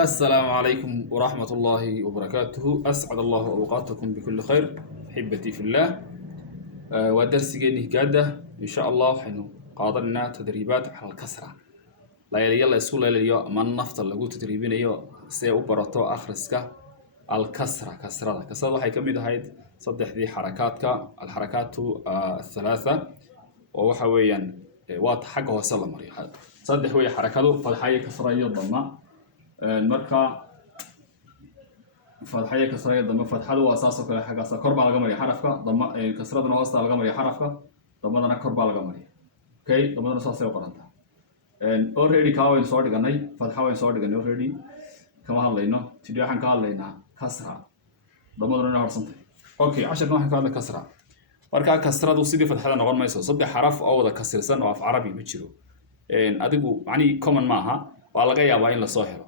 السلام عليكم ورحمة الله وبركاته. أسعد الله أوقاتكم بكل خير أحبتي في الله. ودرسيني قادة إن شاء الله حنو قادرنا تدريبات على الكسرة. لا يلا يسول لا يلا ما النفط اللي قلت تدريبين أيوة سيأبرتو آخرسك كسرة حي كم هاي صدح ذي حركاتك الحركات الثلاثة وحويا وات حقه وسلم مريح صدح ويا حركاته فالحية كسرة يضمنا marka fadxaya kasraya dama fadxadu waa saas oo kale xagaas kor baa laga mariyaa xarafka dama kasradana hoosta laga mariyaa xarafka damadana kor baa laga mariyaa okay damadana saas ay u qoranta already ka wayn soo dhiganay fadxa wayn soo dhiganay already kama hadlayno tidii waxaan ka hadlaynaa kasra damadana horsantay okay casharna waxaan ka hadlay kasra marka kasradu sidii fadxada noqon mayso saddex xaraf oo wada kasirsan oo af carabi ma jiro adigu macni common maaha waa laga yaabaa in la soo helo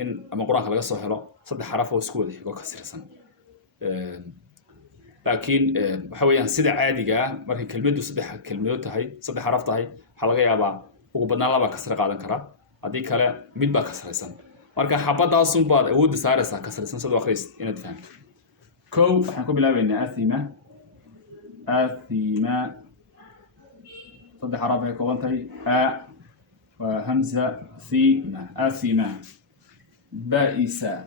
in ama quraanka laga soo helo saddex xaraf oo isku wada xigo ka sirsan laakiin waxa weeyaan sida caadiga ah marka kelmaddu saddex kelmadood tahay saddex xaraf tahay waxa laga yaabaa ugu badnaan laba kasra qaadan kara hadii kale mid baa kasraysan marka xabadaas un baad awoodda saaraysaa kasraysan sidoo akhriis inaad fahamto kow waxaan ku bilaabaynaa athima صدق حرف هيك وانتي وهمزة ثيمة أثيمة بائسة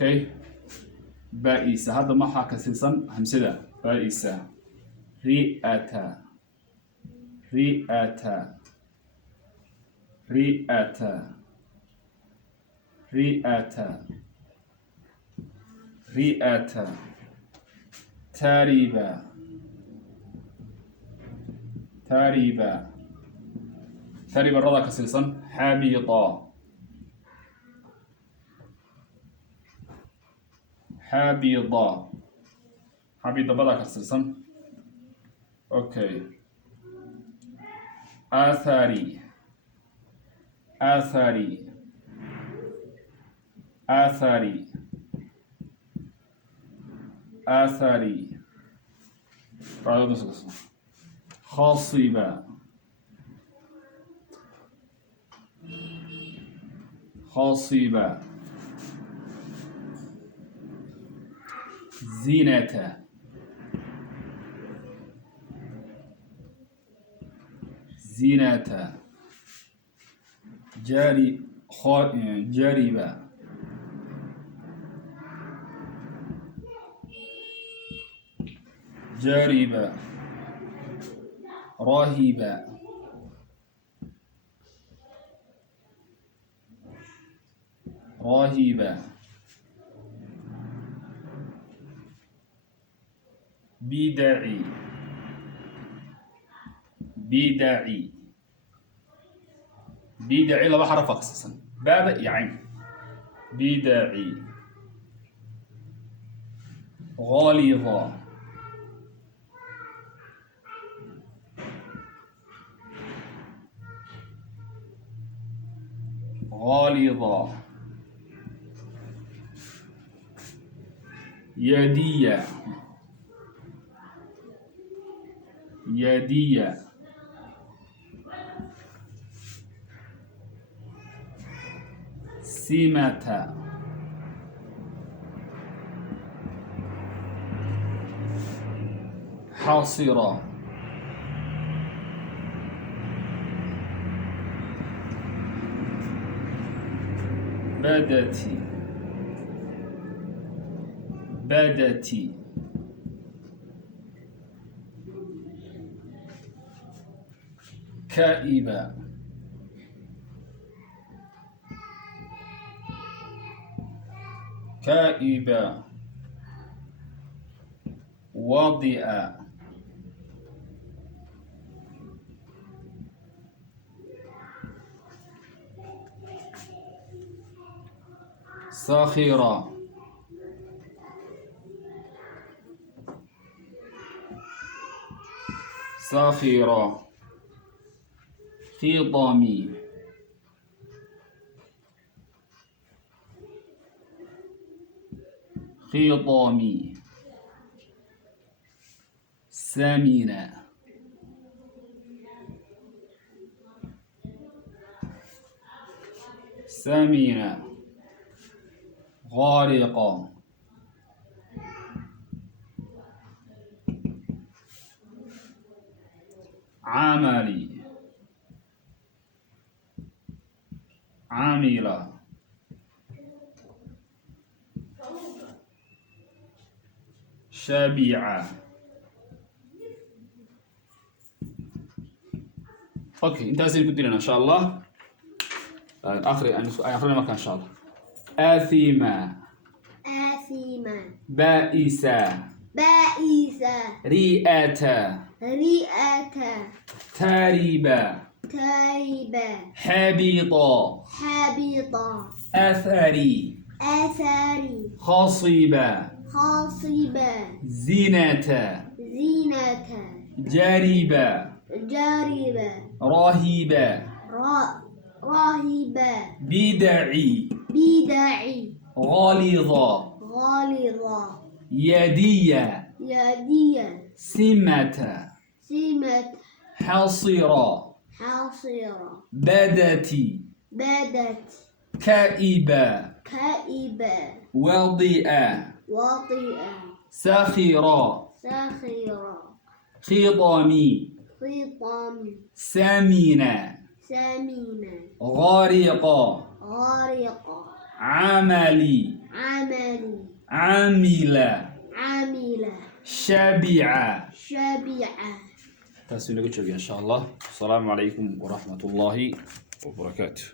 اوكي بائسة هذا ما حاكى سلسن همزة بائسة رئة تاريبا الرضا كسلسن حابيطا بدا كسلسن اوكي آثاري خاصبة زينة جاربة راهبة بدعي لما حرف أقصصا بعد يعني بدعي غالظة يدية سمة حاصرة بدتي كائبة واضئة ساخرة خضامي سمين سمين غارق عملي عمل شبع. اوكي انت هسه قلت لنا ان شاء الله اخر مكان ان شاء الله. آثم آثم بائس بائس رئة رئة ترب ترب حبط حبط أثري أثري خصب خاصب زنة زينة جرب جرب رهب راهب بدعي بدعي غلظ غلظ يدي يدي سمة سمة حصر حاصر بدت بدت كئب كئب وضئ وطئ سخر سخر خضم خطام سمن سمين غرق غارق عملي عمل عمل عمل شبع. شبع. تاسو نقول إن شاء الله. السلام عليكم ورحمة الله وبركاته.